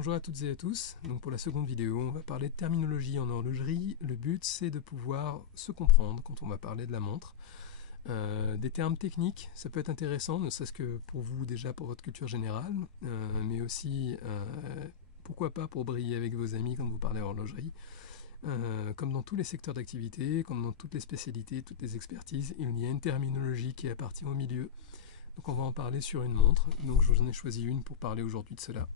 Bonjour à toutes et à tous. Donc pour la seconde vidéo, on va parler de terminologie en horlogerie. Le but, c'est de pouvoir se comprendre quand on va parler de la montre. Des termes techniques, ça peut être intéressant, ne serait-ce que pour vous déjà, pour votre culture générale, mais aussi, pourquoi pas, pour briller avec vos amis quand vous parlez horlogerie. Comme dans tous les secteurs d'activité, comme dans toutes les spécialités, toutes les expertises, il y a une terminologie qui appartient au milieu. Donc on va en parler sur une montre. Donc j'en ai choisi une pour parler aujourd'hui de cela.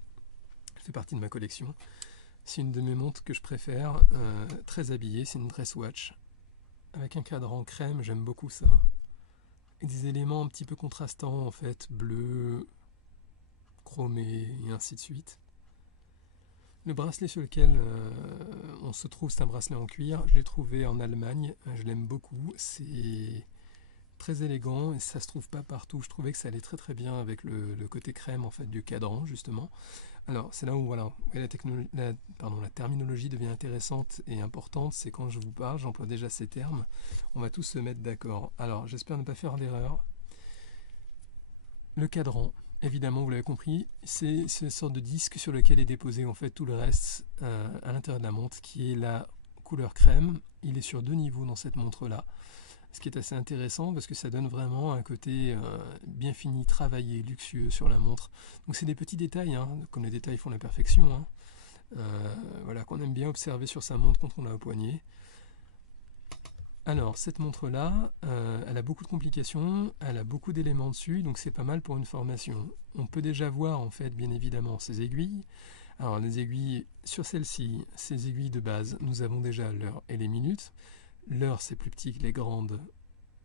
Elle fait partie de ma collection. C'est une de mes montres que je préfère, très habillée, c'est une dress watch. Avec un cadran crème, j'aime beaucoup ça. Et des éléments un petit peu contrastants en fait, bleu, chromé et ainsi de suite. Le bracelet sur lequel on se trouve, c'est un bracelet en cuir. Je l'ai trouvé en Allemagne, je l'aime beaucoup. C'est très élégant et ça se trouve pas partout. Je trouvais que ça allait très très bien avec le côté crème en fait du cadran justement. Alors c'est là où voilà, la terminologie devient intéressante et importante. C'est quand je vous parle, j'emploie déjà ces termes. On va tous se mettre d'accord. Alors j'espère ne pas faire l'erreur. Le cadran, évidemment, vous l'avez compris, c'est cette sorte de disque sur lequel est déposé en fait tout le reste à l'intérieur de la montre, qui est la couleur crème. Il est sur 2 niveaux dans cette montre-là, ce qui est assez intéressant parce que ça donne vraiment un côté bien fini, travaillé, luxueux sur la montre. Donc c'est des petits détails, hein, comme les détails font la perfection, hein, voilà, qu'on aime bien observer sur sa montre quand on l'a au poignet. Alors, cette montre-là, elle a beaucoup de complications, elle a beaucoup d'éléments dessus, donc c'est pas mal pour une formation. On peut déjà voir, en fait, bien évidemment, ces aiguilles. Alors, les aiguilles, sur celle-ci, ces aiguilles de base, nous avons déjà l'heure et les minutes. L'heure, c'est plus petit que les grandes,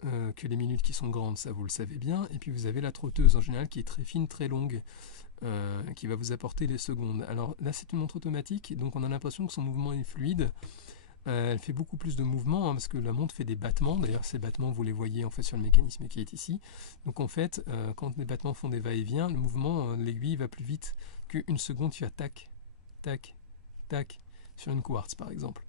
que les minutes qui sont grandes, ça vous le savez bien. Et puis, vous avez la trotteuse, en général, qui est très fine, très longue, qui va vous apporter les secondes. Alors, là, c'est une montre automatique, donc on a l'impression que son mouvement est fluide. Elle fait beaucoup plus de mouvements, hein, parce que la montre fait des battements. D'ailleurs, ces battements, vous les voyez en fait sur le mécanisme qui est ici. Donc en fait, quand les battements font des va-et-vient, le mouvement, l'aiguille va plus vite qu'une seconde qui va tac, tac, tac, sur une quartz par exemple.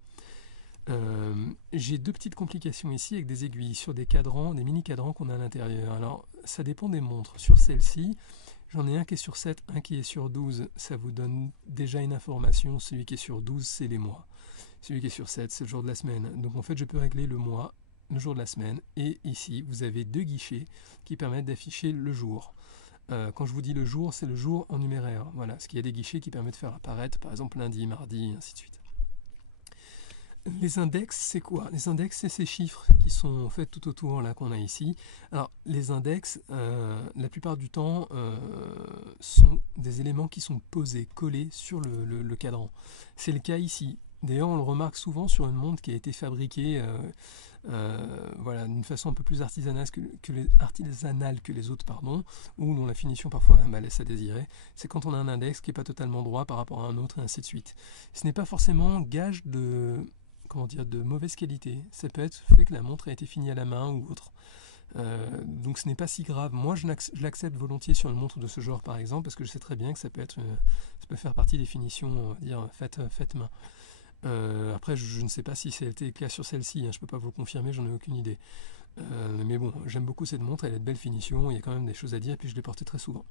J'ai 2 petites complications ici avec des aiguilles sur des cadrans, des mini-cadrans qu'on a à l'intérieur. Alors, ça dépend des montres. Sur celle-ci, j'en ai un qui est sur 7, un qui est sur 12. Ça vous donne déjà une information. Celui qui est sur 12, c'est les mois. Celui qui est sur 7, c'est le jour de la semaine. Donc en fait, je peux régler le mois, le jour de la semaine. Et ici, vous avez 2 guichets qui permettent d'afficher le jour. Quand je vous dis le jour, c'est le jour en numéraire. Voilà, parce qu'il y a des guichets qui permettent de faire apparaître, par exemple, lundi, mardi, ainsi de suite. Les index, c'est quoi? Les index, c'est ces chiffres qui sont en fait tout autour là qu'on a ici. Alors, les index, la plupart du temps, sont des éléments qui sont posés, collés sur le cadran. C'est le cas ici. D'ailleurs, on le remarque souvent sur une montre qui a été fabriquée voilà, d'une façon un peu plus artisanale que les autres, pardon, ou dont la finition parfois laisse à désirer. C'est quand on a un index qui n'est pas totalement droit par rapport à un autre, et ainsi de suite. Ce n'est pas forcément gage de, comment dire, de mauvaise qualité. Ça peut être fait que la montre a été finie à la main ou autre. Donc ce n'est pas si grave. Moi, je l'accepte volontiers sur une montre de ce genre, par exemple, parce que je sais très bien que ça peut faire partie des finitions, on va dire, faites main. Après, je ne sais pas si c'était le cas sur celle-ci, hein, je ne peux pas vous le confirmer, j'en ai aucune idée. Mais bon, j'aime beaucoup cette montre, elle a de belles finitions, il y a quand même des choses à dire, et puis je l'ai portée très souvent.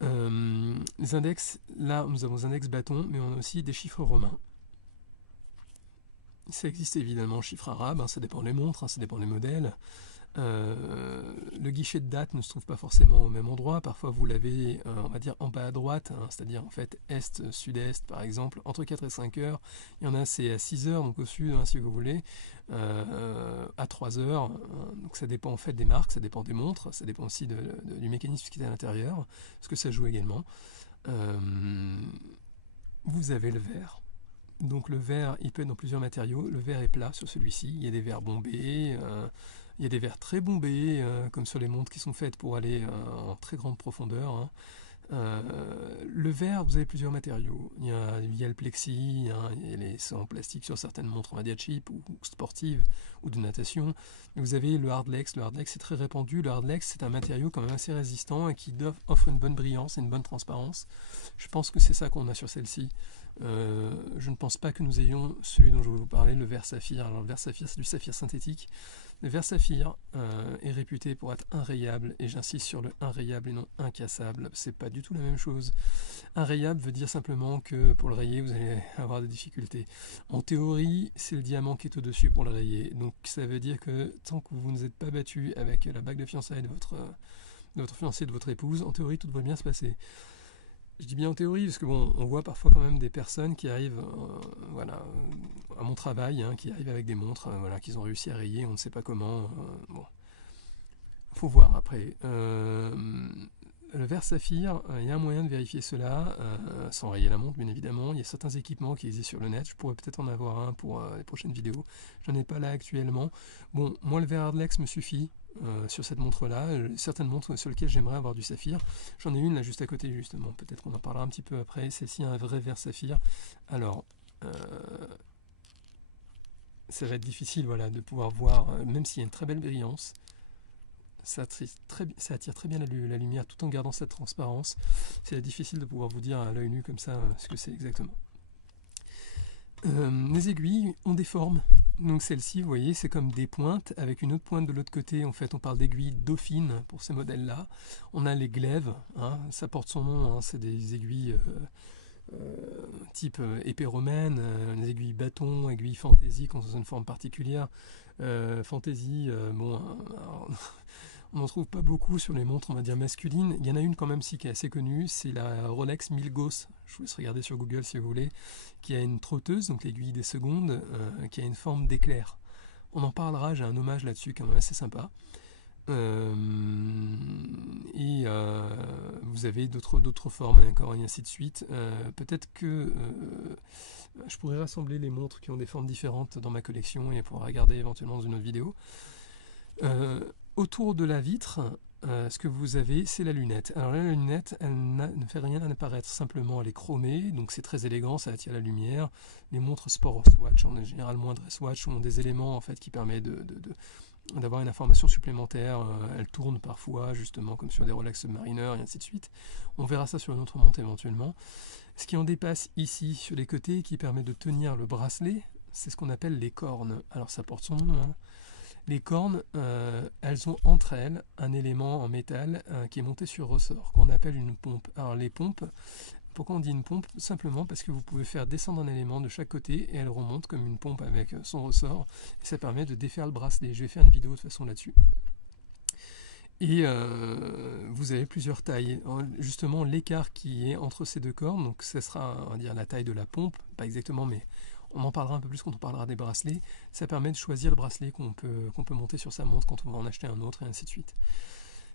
Les index, là, nous avons un index bâton, mais on a aussi des chiffres romains. Ça existe évidemment en chiffres arabes, hein, ça dépend des montres, hein, ça dépend des modèles. Le guichet de date ne se trouve pas forcément au même endroit. Parfois vous l'avez, on va dire, en bas à droite, hein, c'est-à-dire en fait est, sud-est par exemple, entre 4 et 5 heures. Il y en a c'est à 6 heures, donc au sud, hein, si vous voulez, à 3 heures. Donc ça dépend en fait des marques, ça dépend des montres, ça dépend aussi du mécanisme qui est à l'intérieur, parce que ça joue également. Vous avez le verre. Donc le verre, il peut être dans plusieurs matériaux. Le verre est plat sur celui-ci. Il y a des verres bombés, il y a des verres très bombés, comme sur les montres qui sont faites pour aller en très grande profondeur, hein. Le verre, vous avez plusieurs matériaux. Il y a le plexi, hein, il y a les en plastique sur certaines montres, on va dire cheap ou sportives ou de natation. Vous avez le hardlex. Le hardlex c'est très répandu. Le hardlex c'est un matériau quand même assez résistant et qui offre une bonne brillance et une bonne transparence. Je pense que c'est ça qu'on a sur celle-ci. Je ne pense pas que nous ayons celui dont je vais vous parler, le verre saphir. Alors le verre saphir, c'est du saphir synthétique. Le verre saphir est réputé pour être inrayable, et j'insiste sur le inrayable et non incassable, c'est pas du tout la même chose. Inrayable veut dire simplement que pour le rayer, vous allez avoir des difficultés. En théorie, c'est le diamant qui est au-dessus pour le rayer, donc ça veut dire que tant que vous ne vous êtes pas battu avec la bague de fiançailles de votre fiancé, de votre épouse, en théorie, tout devrait bien se passer. Je dis bien en théorie, parce que bon, on voit parfois quand même des personnes qui arrivent, voilà, à mon travail, hein, qui arrivent avec des montres, voilà, qu'ils ont réussi à rayer, on ne sait pas comment. Bon, faut voir après. Le verre saphir, il y a un moyen de vérifier cela, sans rayer la montre bien évidemment. Il y a certains équipements qui existent sur le net, je pourrais peut-être en avoir un pour les prochaines vidéos. J'en ai pas là actuellement. Bon, moi le verre Hardlex me suffit. Sur cette montre-là, certaines montres sur lesquelles j'aimerais avoir du saphir. J'en ai une là juste à côté justement, peut-être qu'on en parlera un petit peu après. Celle-ci a un vrai verre saphir. Alors, ça va être difficile voilà, de pouvoir voir, même s'il y a une très belle brillance, ça attire très bien la lumière tout en gardant cette transparence. C'est difficile de pouvoir vous dire à l'œil nu comme ça ce que c'est exactement. Les aiguilles ont des formes. Donc celle-ci, vous voyez, c'est comme des pointes avec une autre pointe de l'autre côté. En fait, on parle d'aiguilles dauphines pour ces modèles-là. On a les glaives, hein, ça porte son nom, hein, c'est des aiguilles type épée romaine, les aiguilles bâton, aiguilles fantaisie, quand ont une forme particulière. Fantaisie, bon, alors, on n'en trouve pas beaucoup sur les montres, on va dire masculines. Il y en a une quand même qui est assez connue, c'est la Rolex Milgauss. Je vous laisse regarder sur Google si vous voulez, qui a une trotteuse, donc l'aiguille des secondes, qui a une forme d'éclair. On en parlera, j'ai un hommage là-dessus quand même assez sympa. Vous avez d'autres formes encore et ainsi de suite. Peut-être que je pourrais rassembler les montres qui ont des formes différentes dans ma collection et pour regarder éventuellement dans une autre vidéo. Autour de la vitre, ce que vous avez, c'est la lunette. Alors là, la lunette, elle ne fait rien à apparaître, simplement elle est chromée, donc c'est très élégant, ça attire la lumière. Les montres sport watch, en général moins dress watch, ont des éléments en fait qui permettent d'avoir une information supplémentaire. Elles tournent parfois, justement, comme sur des Rolex Submariner et ainsi de suite. On verra ça sur une autre montre éventuellement. Ce qui en dépasse ici, sur les côtés, qui permet de tenir le bracelet, c'est ce qu'on appelle les cornes. Alors ça porte son nom, hein. Les cornes, elles ont entre elles un élément en métal qui est monté sur ressort, qu'on appelle une pompe. Alors les pompes, pourquoi on dit une pompe? Simplement parce que vous pouvez faire descendre un élément de chaque côté et elle remonte comme une pompe avec son ressort. Et ça permet de défaire le bracelet. Je vais faire une vidéo de toute façon là-dessus. Et vous avez plusieurs tailles. Justement, l'écart qui est entre ces deux cornes, donc ça sera, on va dire, la taille de la pompe, pas exactement, mais on en parlera un peu plus quand on parlera des bracelets. Ça permet de choisir le bracelet qu'on peut monter sur sa montre quand on va en acheter un autre, et ainsi de suite.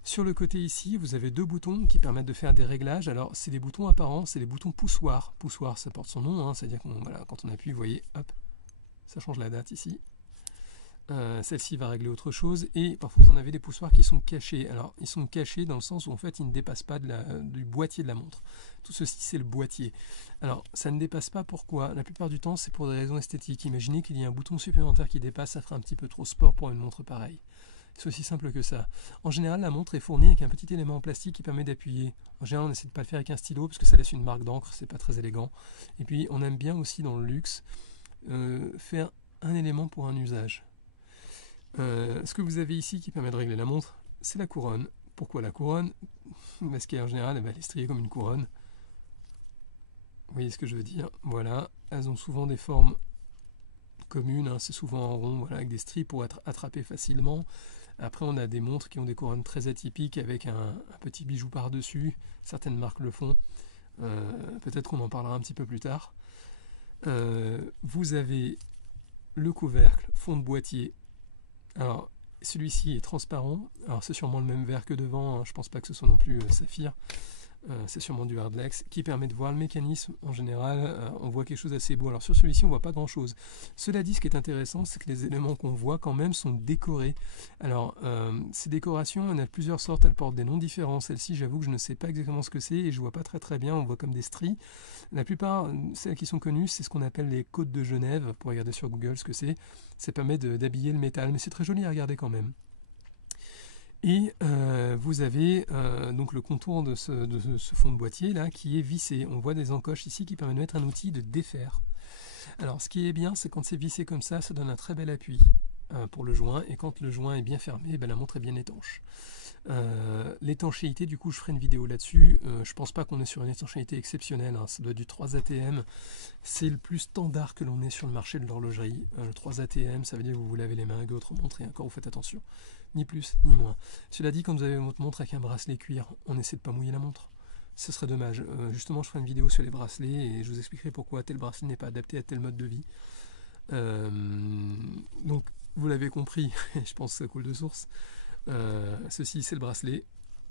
Sur le côté ici, vous avez deux boutons qui permettent de faire des réglages. Alors, c'est des boutons apparents, c'est des boutons poussoirs. Poussoir, ça porte son nom, hein, c'est-à-dire que voilà, quand on appuie, vous voyez, hop, ça change la date ici. Celle-ci va régler autre chose, et parfois vous en avez des poussoirs qui sont cachés. Alors ils sont cachés dans le sens où en fait ils ne dépassent pas du boîtier de la montre. Tout ceci c'est le boîtier. Alors ça ne dépasse pas, pourquoi? La plupart du temps c'est pour des raisons esthétiques. Imaginez qu'il y ait un bouton supplémentaire qui dépasse, ça ferait un petit peu trop sport pour une montre pareille. C'est aussi simple que ça. En général la montre est fournie avec un petit élément en plastique qui permet d'appuyer. En général on essaie de ne pas le faire avec un stylo parce que ça laisse une marque d'encre, c'est pas très élégant. Et puis on aime bien aussi dans le luxe faire un élément pour un usage. Ce que vous avez ici qui permet de régler la montre, c'est la couronne. Pourquoi la couronne? Parce qu'en général, elle est striée comme une couronne. Vous voyez ce que je veux dire? Voilà, elles ont souvent des formes communes, hein. C'est souvent en rond, voilà, avec des stries pour être attrapées facilement. Après, on a des montres qui ont des couronnes très atypiques avec un petit bijou par-dessus. Certaines marques le font. Peut-être qu'on en parlera un petit peu plus tard. Vous avez le couvercle, fond de boîtier. Alors, celui-ci est transparent. Alors, c'est sûrement le même verre que devant, hein. Je pense pas que ce soit non plus saphir. C'est sûrement du Hardlex, qui permet de voir le mécanisme. En général, on voit quelque chose d'assez beau. Alors sur celui-ci, on voit pas grand-chose. Cela dit, ce qui est intéressant, c'est que les éléments qu'on voit quand même sont décorés. Alors, ces décorations, on a plusieurs sortes, elles portent des noms différents. Celle-ci, j'avoue que je ne sais pas exactement ce que c'est et je vois pas très bien. On voit comme des stries. La plupart, celles qui sont connues, c'est ce qu'on appelle les côtes de Genève. Pour regarder sur Google ce que c'est, ça permet d'habiller le métal, mais c'est très joli à regarder quand même. Et vous avez donc le contour de ce fond de boîtier là qui est vissé. On voit des encoches ici qui permettent de mettre un outil de défaire. Alors ce qui est bien, c'est quand c'est vissé comme ça donne un très bel appui. pour le joint, et quand le joint est bien fermé, la montre est bien étanche. L'étanchéité, du coup je ferai une vidéo là-dessus. Je pense pas qu'on est sur une étanchéité exceptionnelle, hein. Ça doit être du 3 ATM, c'est le plus standard que l'on ait sur le marché de l'horlogerie. Le 3 ATM, ça veut dire que vous vous lavez les mains avec votre montre, et encore vous faites attention, ni plus ni moins. Cela dit, quand vous avez votre montre avec un bracelet cuir, on essaie de pas mouiller la montre, ce serait dommage. Justement, je ferai une vidéo sur les bracelets et je vous expliquerai pourquoi tel bracelet n'est pas adapté à tel mode de vie. Donc vous l'avez compris, je pense que ça coule de source. Ceci c'est le bracelet.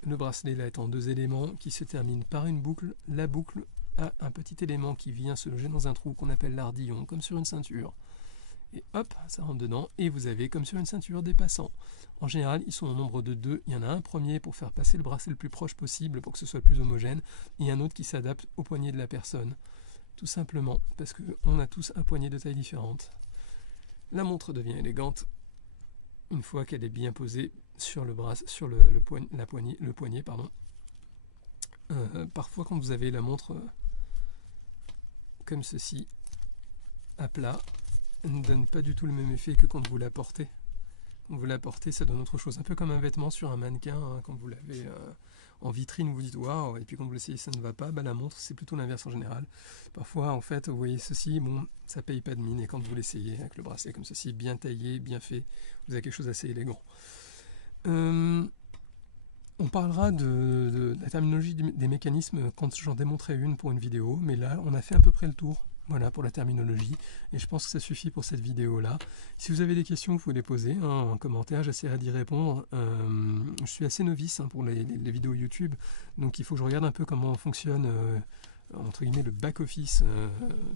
Le bracelet là est en 2 éléments qui se terminent par une boucle. La boucle a un petit élément qui vient se loger dans un trou qu'on appelle l'ardillon, comme sur une ceinture. Et hop, ça rentre dedans, et vous avez comme sur une ceinture des passants. En général, ils sont au nombre de 2. Il y en a un premier pour faire passer le bracelet le plus proche possible pour que ce soit plus homogène, et un autre qui s'adapte au poignet de la personne. Tout simplement, parce qu'on a tous un poignet de taille différente. La montre devient élégante une fois qu'elle est bien posée sur le poignet. Parfois, quand vous avez la montre comme ceci, à plat, elle ne donne pas du tout le même effet que quand vous la portez. Quand vous la portez, ça donne autre chose. Un peu comme un vêtement sur un mannequin, hein, quand vous l'avez en vitrine, vous dites waouh, et puis quand vous l'essayez, ça ne va pas. La montre, c'est plutôt l'inverse en général. Parfois, en fait, vous voyez ceci, bon, ça paye pas de mine, et quand vous l'essayez avec le bracelet comme ceci, bien taillé, bien fait, vous avez quelque chose d'assez élégant. On parlera de la terminologie des mécanismes quand j'en démontrerai une pour une vidéo, mais là, on a fait à peu près le tour. Voilà pour la terminologie, et je pense que ça suffit pour cette vidéo-là. Si vous avez des questions, vous pouvez les poser en commentaire, j'essaierai d'y répondre. Je suis assez novice pour les vidéos YouTube, donc il faut que je regarde un peu comment fonctionne entre guillemets le back-office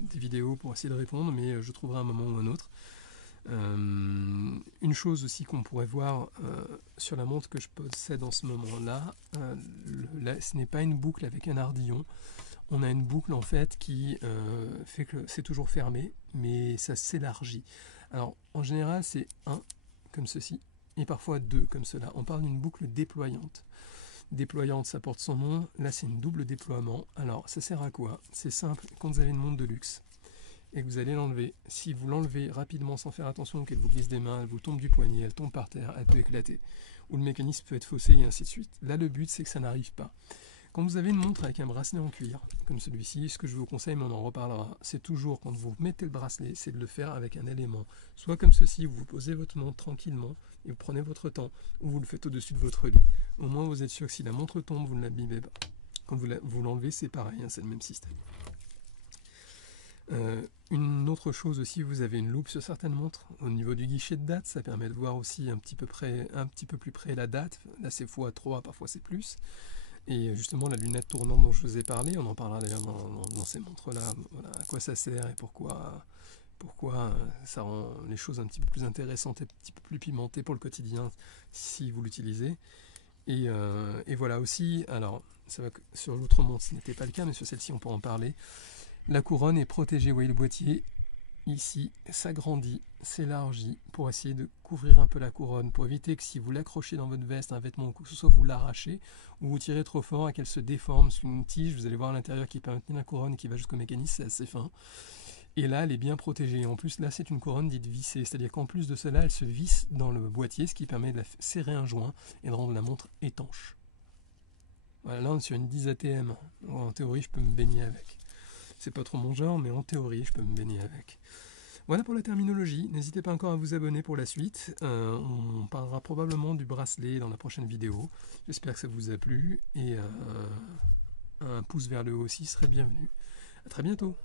des vidéos pour essayer de répondre, mais je trouverai un moment ou un autre. Une chose aussi qu'on pourrait voir sur la montre que je possède en ce moment-là, ce n'est pas une boucle avec un ardillon. On a une boucle en fait qui fait que c'est toujours fermé, mais ça s'élargit. Alors en général c'est 1 comme ceci, et parfois 2 comme cela. On parle d'une boucle déployante. Déployante, ça porte son nom. Là c'est une double déploiement. Alors ça sert à quoi? C'est simple, quand vous avez une montre de luxe et que vous allez l'enlever, si vous l'enlevez rapidement sans faire attention qu'elle vous glisse des mains, elle vous tombe du poignet, elle tombe par terre, elle peut éclater. Ou le mécanisme peut être faussé et ainsi de suite. Là le but c'est que ça n'arrive pas. Quand vous avez une montre avec un bracelet en cuir, comme celui-ci, ce que je vous conseille, mais on en reparlera, c'est toujours, quand vous mettez le bracelet, c'est de le faire avec un élément. Soit comme ceci, vous posez votre montre tranquillement, et vous prenez votre temps, ou vous le faites au-dessus de votre lit. Au moins, vous êtes sûr que si la montre tombe, vous ne l'abîmez pas. Quand vous l'enlevez, c'est pareil, hein, c'est le même système. Une autre chose aussi, vous avez une loupe sur certaines montres. Au niveau du guichet de date, ça permet de voir aussi un petit peu plus près la date. Là, c'est x3, parfois c'est plus. Et justement, la lunette tournante dont je vous ai parlé, on en parlera d'ailleurs dans ces montres-là, voilà, à quoi ça sert et pourquoi ça rend les choses un petit peu plus intéressantes et un petit peu plus pimentées pour le quotidien si vous l'utilisez. Et voilà aussi, alors ça va, sur l'autre montre ce n'était pas le cas, mais sur celle-ci on peut en parler. La couronne est protégée, vous voyez le boîtier ici s'agrandit, s'élargit pour essayer de couvrir un peu la couronne, pour éviter que si vous l'accrochez dans votre veste, un vêtement ou quoi que ce soit, vous l'arrachez ou vous tirez trop fort et qu'elle se déforme sous une tige. Vous allez voir à l'intérieur qui peut maintenir la couronne et qui va jusqu'au mécanisme, c'est assez fin. Et là, elle est bien protégée. En plus, là, c'est une couronne dite vissée, c'est-à-dire qu'en plus de cela, elle se visse dans le boîtier, ce qui permet de serrer un joint et de rendre la montre étanche. Voilà, là, on est sur une 10 ATM. En théorie, je peux me baigner avec. C'est pas trop mon genre, mais en théorie, je peux me baigner avec. Voilà pour la terminologie. N'hésitez pas encore à vous abonner pour la suite. On parlera probablement du bracelet dans la prochaine vidéo. J'espère que ça vous a plu. Et un pouce vers le haut aussi serait bienvenu. À très bientôt.